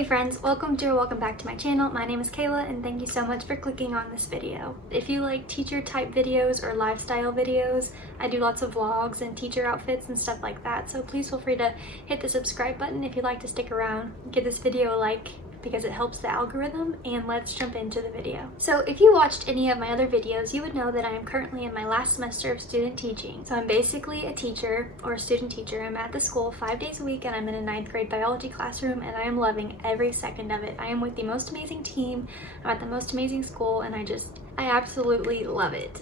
Hey friends, welcome back to my channel. My name is Kayla and thank you so much for clicking on this video. If you like teacher type videos or lifestyle videos, I do lots of vlogs and teacher outfits and stuff like that, so please feel free to hit the subscribe button if you'd like to stick around. Give this video a like because it helps the algorithm, and let's jump into the video. So if you watched any of my other videos, you would know that I am currently in my last semester of student teaching. So I'm basically a teacher or a student teacher. I'm at the school 5 days a week and I'm in a 9th grade biology classroom and I am loving every second of it. I am with the most amazing team, I'm at the most amazing school, and I absolutely love it.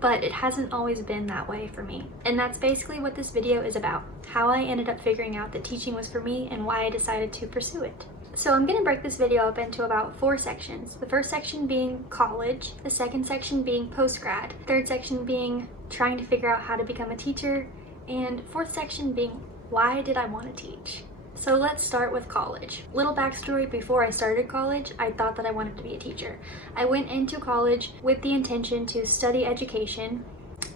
But it hasn't always been that way for me. And that's basically what this video is about, how I ended up figuring out that teaching was for me and why I decided to pursue it. So I'm going to break this video up into about 4 sections. The first section being college, the second section being post-grad, third section being trying to figure out how to become a teacher, and fourth section being why did I want to teach? So let's start with college. Little backstory, before I started college, I thought that I wanted to be a teacher. I went into college with the intention to study education.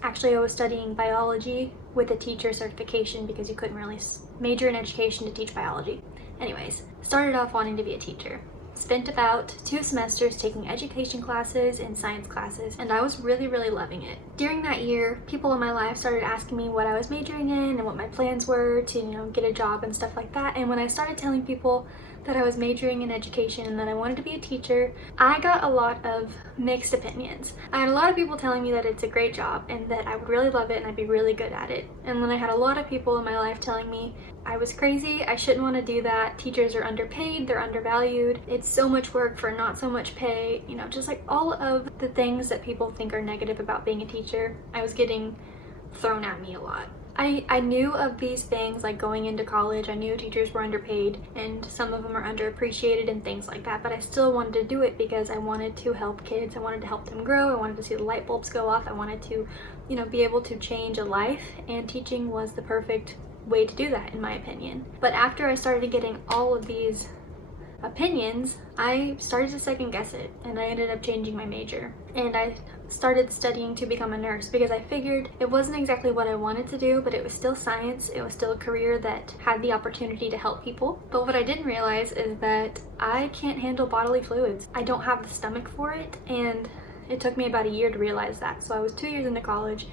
Actually, I was studying biology with a teacher certification because you couldn't really major in education to teach biology. Anyways, started off wanting to be a teacher. Spent about 2 semesters taking education classes and science classes, and I was really loving it. During that year, people in my life started asking me what I was majoring in and what my plans were to, get a job and stuff like that. And when I started telling people that I was majoring in education and that I wanted to be a teacher, I got a lot of mixed opinions. I had a lot of people telling me that it's a great job and that I would really love it and I'd be really good at it. And then I had a lot of people in my life telling me I was crazy, I shouldn't want to do that, teachers are underpaid, they're undervalued, it's so much work for not so much pay, just like all of the things that people think are negative about being a teacher, I was getting thrown at me a lot. I knew of these things like going into college. I knew teachers were underpaid and some of them are underappreciated and things like that, but I still wanted to do it because I wanted to help kids. I wanted to help them grow. I wanted to see the light bulbs go off. I wanted to, be able to change a life, and teaching was the perfect way to do that in my opinion. But after I started getting all of these opinions, I started to second guess it and I ended up changing my major. And I started studying to become a nurse because I figured it wasn't exactly what I wanted to do, but it was still science. It was still a career that had the opportunity to help people. But what I didn't realize is that I can't handle bodily fluids. I don't have the stomach for it, and it took me about a year to realize that. So I was 2 years into college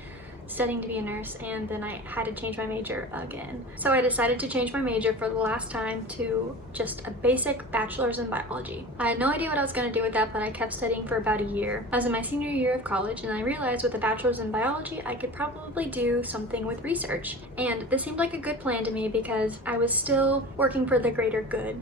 studying to be a nurse, and then I had to change my major again. So I decided to change my major for the last time to just a basic bachelor's in biology. I had no idea what I was going to do with that, but I kept studying for about a year. I was in my senior year of college, and I realized with a bachelor's in biology I could probably do something with research. And this seemed like a good plan to me because I was still working for the greater good.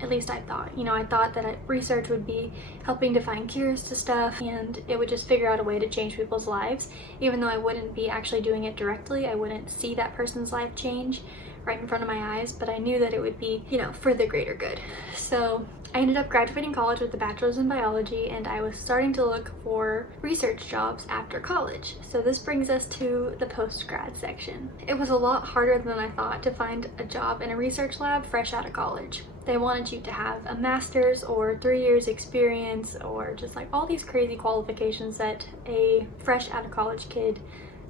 At least I thought. I thought that research would be helping to find cures to stuff, and it would just figure out a way to change people's lives. Even though I wouldn't be actually doing it directly, I wouldn't see that person's life change right in front of my eyes, but I knew that it would be, for the greater good. So I ended up graduating college with a bachelor's in biology, and I was starting to look for research jobs after college. So this brings us to the post-grad section. It was a lot harder than I thought to find a job in a research lab fresh out of college. They wanted you to have a master's or 3 years experience or just like all these crazy qualifications that a fresh out of college kid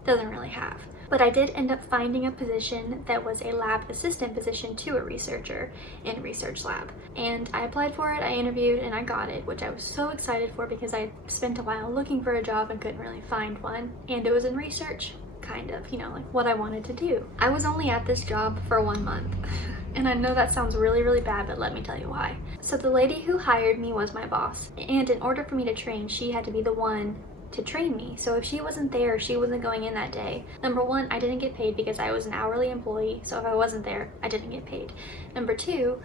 doesn't really have. But I did end up finding a position that was a lab assistant position to a researcher in a research lab. And I applied for it, I interviewed, and I got it, which I was so excited for because I spent a while looking for a job and couldn't really find one. And it was in research, kind of, like what I wanted to do. I was only at this job for 1 month. And I know that sounds really bad, but let me tell you why. So the lady who hired me was my boss. And in order for me to train, she had to be the one to train me. So if she wasn't there, or she wasn't going in that day, number 1, I didn't get paid because I was an hourly employee. So if I wasn't there, I didn't get paid. Number 2,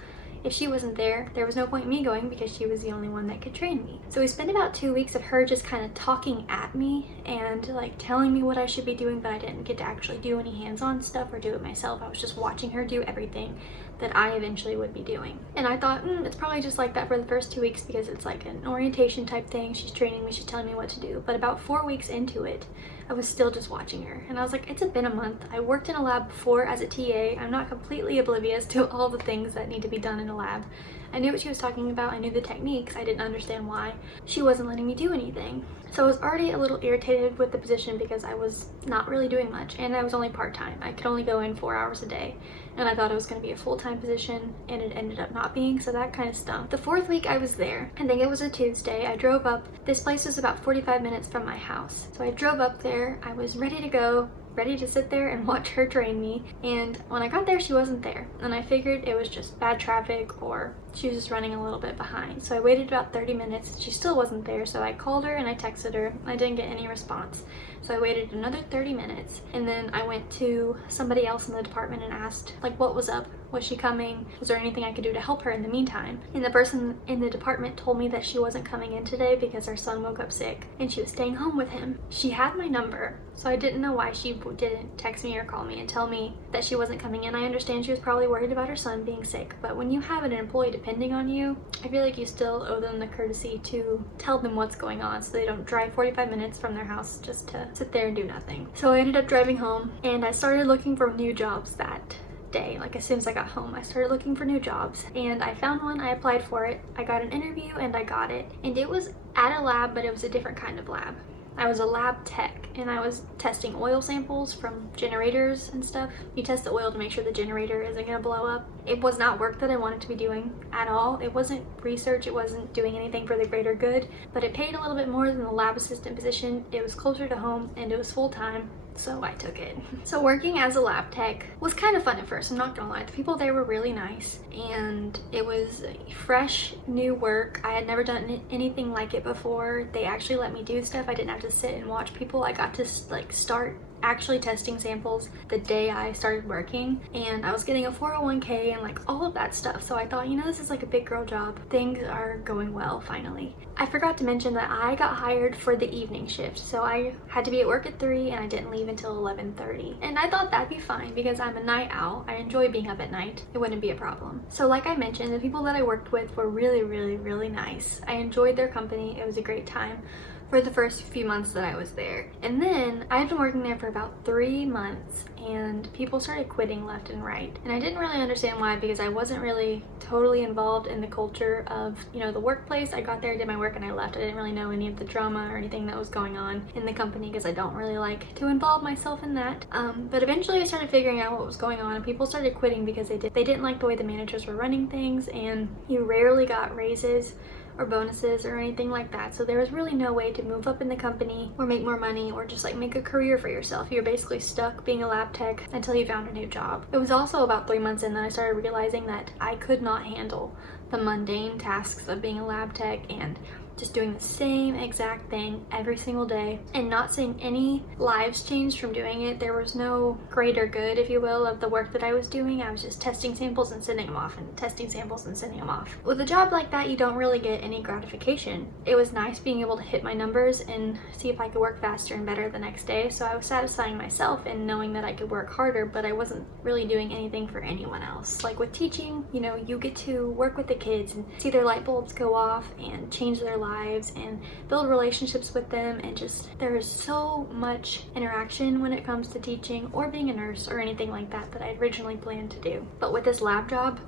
if she wasn't there, there was no point in me going because she was the only one that could train me. So we spent about 2 weeks of her just kind of talking at me and like telling me what I should be doing, but I didn't get to actually do any hands-on stuff or do it myself. I was just watching her do everything that I eventually would be doing. And I thought, it's probably just like that for the first 2 weeks because it's like an orientation type thing. She's training me, she's telling me what to do. But about 4 weeks into it, I was still just watching her. And I was like, it's been a month. I worked in a lab before as a TA. I'm not completely oblivious to all the things that need to be done in a lab. I knew what she was talking about, I knew the techniques, I didn't understand why she wasn't letting me do anything. So I was already a little irritated with the position because I was not really doing much, and I was only part-time. I could only go in 4 hours a day, and I thought it was going to be a full-time position, and it ended up not being, so that kind of stunk. The 4th week I was there, I think it was a Tuesday, I drove up. This place was about 45 minutes from my house. So I drove up there, I was ready to go, ready to sit there and watch her train me, and when I got there she wasn't there, and I figured it was just bad traffic or she was just running a little bit behind. So I waited about 30 minutes, she still wasn't there, so I called her and I texted her. I didn't get any response, so I waited another 30 minutes, and then I went to somebody else in the department and asked like what was up. Was she coming? Was there anything I could do to help her in the meantime? And the person in the department told me that she wasn't coming in today because her son woke up sick and she was staying home with him. She had my number, so I didn't know why she didn't text me or call me and tell me that she wasn't coming in. I understand she was probably worried about her son being sick, but when you have an employee depending on you, I feel like you still owe them the courtesy to tell them what's going on so they don't drive 45 minutes from their house just to sit there and do nothing. So I ended up driving home, and I started looking for new jobs that day. Like as soon as I got home, I started looking for new jobs, and I found one. I applied for it, I got an interview, and I got it. And it was at a lab, but it was a different kind of lab. I was a lab tech, and I was testing oil samples from generators and stuff. You test the oil to make sure the generator isn't gonna blow up. It was not work that I wanted to be doing at all. It wasn't research, it wasn't doing anything for the greater good, but it paid a little bit more than the lab assistant position. It was closer to home, and it was full-time, so I took it. So working as a lab tech was kind of fun at first, I'm not gonna lie. The people there were really nice, and it was fresh, new work. I had never done anything like it before. They actually let me do stuff. I didn't have to sit and watch people. I got to like start actually testing samples the day I started working, and I was getting a 401k and like all of that stuff. So I thought, you know, this is like a big girl job. Things are going well finally. I forgot to mention that I got hired for the evening shift, so I had to be at work at 3 and I didn't leave until 11:30. And I thought that'd be fine because I'm a night owl. I enjoy being up at night. It wouldn't be a problem. So like I mentioned, the people that I worked with were really nice. I enjoyed their company. It was a great time for the first few months that I was there. And then I had been working there for about 3 months, and people started quitting left and right. And I didn't really understand why, because I wasn't really totally involved in the culture of, you know, the workplace. I got there, did my work, and I left. I didn't really know any of the drama or anything that was going on in the company because I don't really like to involve myself in that. But eventually I started figuring out what was going on, and people started quitting because they didn't like the way the managers were running things, and you rarely got raises or bonuses or anything like that. So there was really no way to move up in the company or make more money or just like make a career for yourself. You're basically stuck being a lab tech until you found a new job. It was also about 3 months in that I started realizing that I could not handle the mundane tasks of being a lab tech and just doing the same exact thing every single day and not seeing any lives change from doing it. There was no greater good, if you will, of the work that I was doing. I was just testing samples and sending them off and testing samples and sending them off. With a job like that, you don't really get any gratification. It was nice being able to hit my numbers and see if I could work faster and better the next day. So I was satisfying myself in knowing that I could work harder, but I wasn't really doing anything for anyone else. Like with teaching, you know, you get to work with the kids and see their light bulbs go off and change their lives and build relationships with them, and just there is so much interaction when it comes to teaching or being a nurse or anything like that that I originally planned to do. But with this lab job,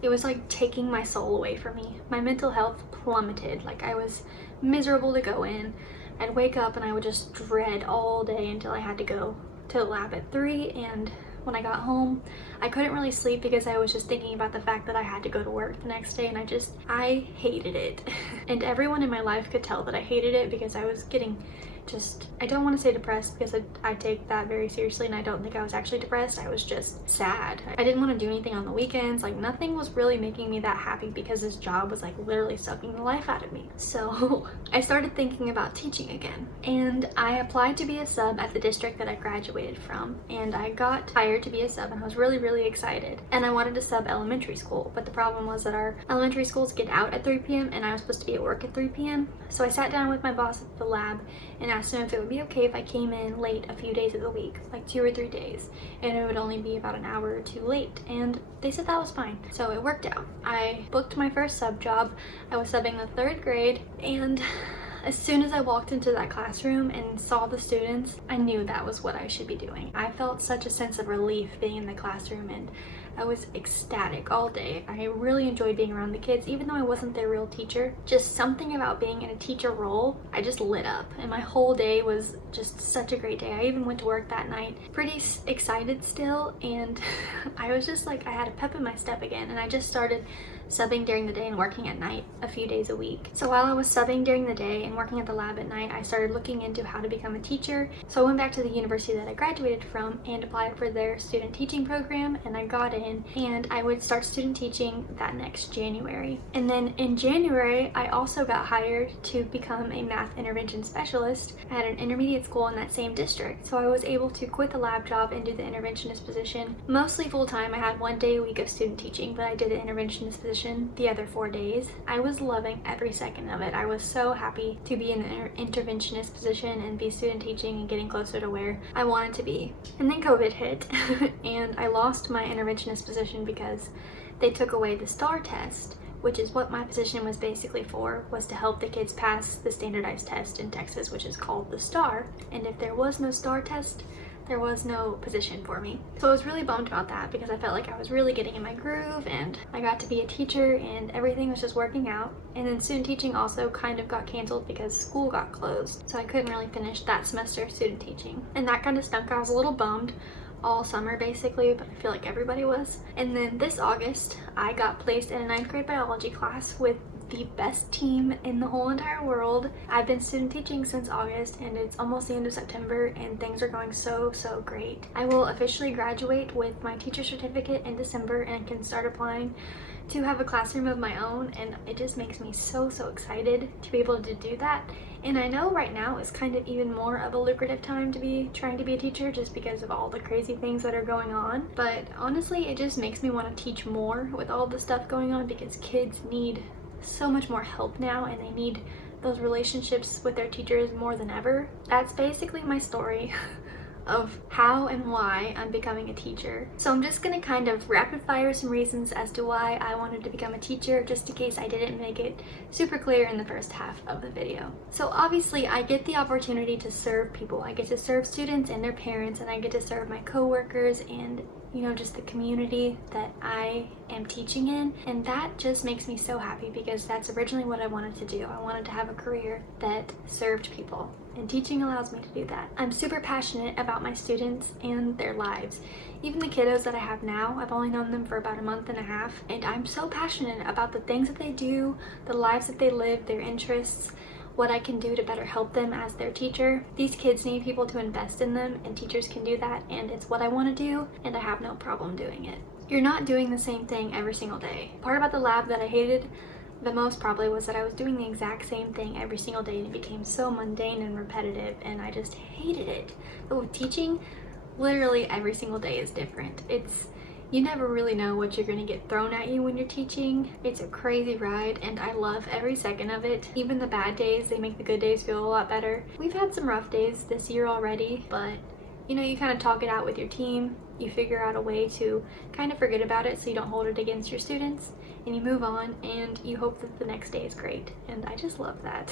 it was like taking my soul away from me. My mental health plummeted. Like I was miserable to go in. I'd wake up and I would just dread all day until I had to go to the lab at 3, and when I got home, I couldn't really sleep because I was just thinking about the fact that I had to go to work the next day, and I hated it. And everyone in my life could tell that I hated it because I was getting just, I don't want to say depressed because I take that very seriously, and I don't think I was actually depressed. I was just sad. I didn't want to do anything on the weekends. Like nothing was really making me that happy because this job was like literally sucking the life out of me. So I started thinking about teaching again, and I applied to be a sub at the district that I graduated from, and I got hired to be a sub, and I was really excited. And I wanted to sub elementary school, but the problem was that our elementary schools get out at 3 p.m. and I was supposed to be at work at 3 p.m. So I sat down with my boss at the lab and asked him if it would be okay if I came in late a few days of the week, like 2 or 3 days, and it would only be about an hour or 2 late, and they said that was fine. So it worked out. I booked my first sub job. I was subbing the 3rd grade, and as soon as I walked into that classroom and saw the students, I knew that was what I should be doing. I felt such a sense of relief being in the classroom, and I was ecstatic all day. I really enjoyed being around the kids, even though I wasn't their real teacher. Just something about being in a teacher role, I just lit up, and my whole day was just such a great day. I even went to work that night pretty excited still, and I was just like, I had a pep in my step again, and I just started subbing during the day and working at night a few days a week. So while I was subbing during the day and working at the lab at night, I started looking into how to become a teacher. So I went back to the university that I graduated from and applied for their student teaching program, and I got in, and I would start student teaching that next January. And then in January, I also got hired to become a math intervention specialist at an intermediate school in that same district. So I was able to quit the lab job and do the interventionist position, mostly full-time. I had 1 day a week of student teaching, but I did the interventionist position the other 4 days. I was loving every second of it. I was so happy to be in an interventionist position and be student teaching and getting closer to where I wanted to be. And then COVID hit and I lost my interventionist position because they took away the STAR test, which is what my position was basically for, was to help the kids pass the standardized test in Texas, which is called the STAR. And if there was no STAR test, there was no position for me. So I was really bummed about that because I felt like I was really getting in my groove and I got to be a teacher and everything was just working out. And then student teaching also kind of got canceled because school got closed. So I couldn't really finish that semester of student teaching. And that kind of stunk. I was a little bummed all summer basically, but I feel like everybody was. And then this August, I got placed in a 9th grade biology class with the best team in the whole entire world. I've been student teaching since August and it's almost the end of September and things are going so great. I will officially graduate with my teacher certificate in December and can start applying to have a classroom of my own, and it just makes me so excited to be able to do that. And I know right now is kind of even more of a lucrative time to be trying to be a teacher just because of all the crazy things that are going on. But honestly, it just makes me want to teach more with all the stuff going on because kids need so much more help now and they need those relationships with their teachers more than ever. That's basically my story of how and why I'm becoming a teacher. So I'm just gonna kind of rapid fire some reasons as to why I wanted to become a teacher, just in case I didn't make it super clear in the first half of the video. So obviously I get the opportunity to serve people. I get to serve students and their parents, and I get to serve my coworkers and just the community that I am teaching in, and that just makes me so happy because that's originally what I wanted to do. I wanted to have a career that served people, and teaching allows me to do that. I'm super passionate about my students and their lives. Even the kiddos that I have now, I've only known them for about a month and a half, and I'm so passionate about the things that they do, the lives that they live, their interests, what I can do to better help them as their teacher. These kids need people to invest in them, and teachers can do that, and it's what I want to do, and I have no problem doing it. You're not doing the same thing every single day. Part about the lab that I hated the most probably was that I was doing the exact same thing every single day, and it became so mundane and repetitive, and I just hated it. But with teaching, literally every single day is different. You never really know what you're gonna get thrown at you when you're teaching. It's a crazy ride and I love every second of it. Even the bad days, they make the good days feel a lot better. We've had some rough days this year already, but you kind of talk it out with your team. You figure out a way to kind of forget about it so you don't hold it against your students, and you move on and you hope that the next day is great, and I just love that.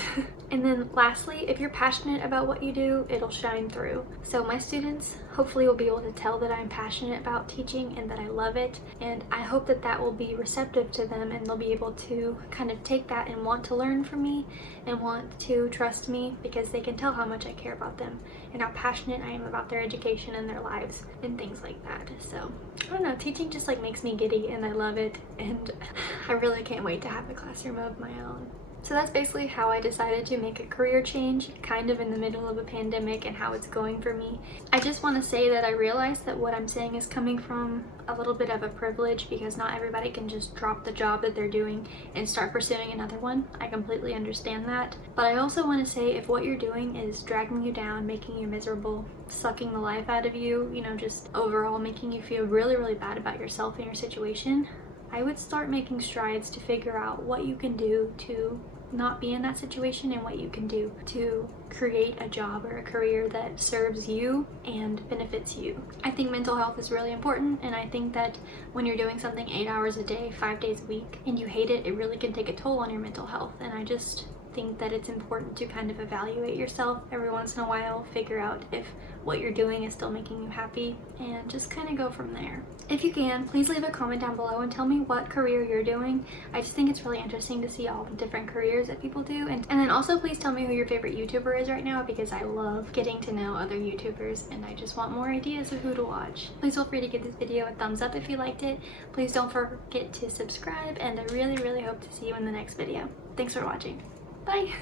And then lastly, if you're passionate about what you do, it'll shine through. So my students hopefully will be able to tell that I'm passionate about teaching and that I love it, and I hope that that will be receptive to them and they'll be able to kind of take that and want to learn from me and want to trust me because they can tell how much I care about them and how passionate I am about their education and their lives and things like that. So I don't know, teaching just makes me giddy and I love it, and I really can't wait to have a classroom of my own. So that's basically how I decided to make a career change, kind of in the middle of a pandemic, and how it's going for me. I just want to say that I realize that what I'm saying is coming from a little bit of a privilege because not everybody can just drop the job that they're doing and start pursuing another one. I completely understand that. But I also want to say if what you're doing is dragging you down, making you miserable, sucking the life out of you, just overall making you feel really bad about yourself and your situation, I would start making strides to figure out what you can do to not be in that situation and what you can do to create a job or a career that serves you and benefits you. I think mental health is really important, and I think that when you're doing something 8 hours a day, 5 days a week, and you hate it, it really can take a toll on your mental health. And I just think that it's important to kind of evaluate yourself every once in a while, figure out if what you're doing is still making you happy, and just kind of go from there. If you can, please leave a comment down below and tell me what career you're doing. I just think it's really interesting to see all the different careers that people do. And then also please tell me who your favorite YouTuber is right now, because I love getting to know other YouTubers and I just want more ideas of who to watch. Please feel free to give this video a thumbs up if you liked it. Please don't forget to subscribe, and I really hope to see you in the next video. Thanks for watching. Bye!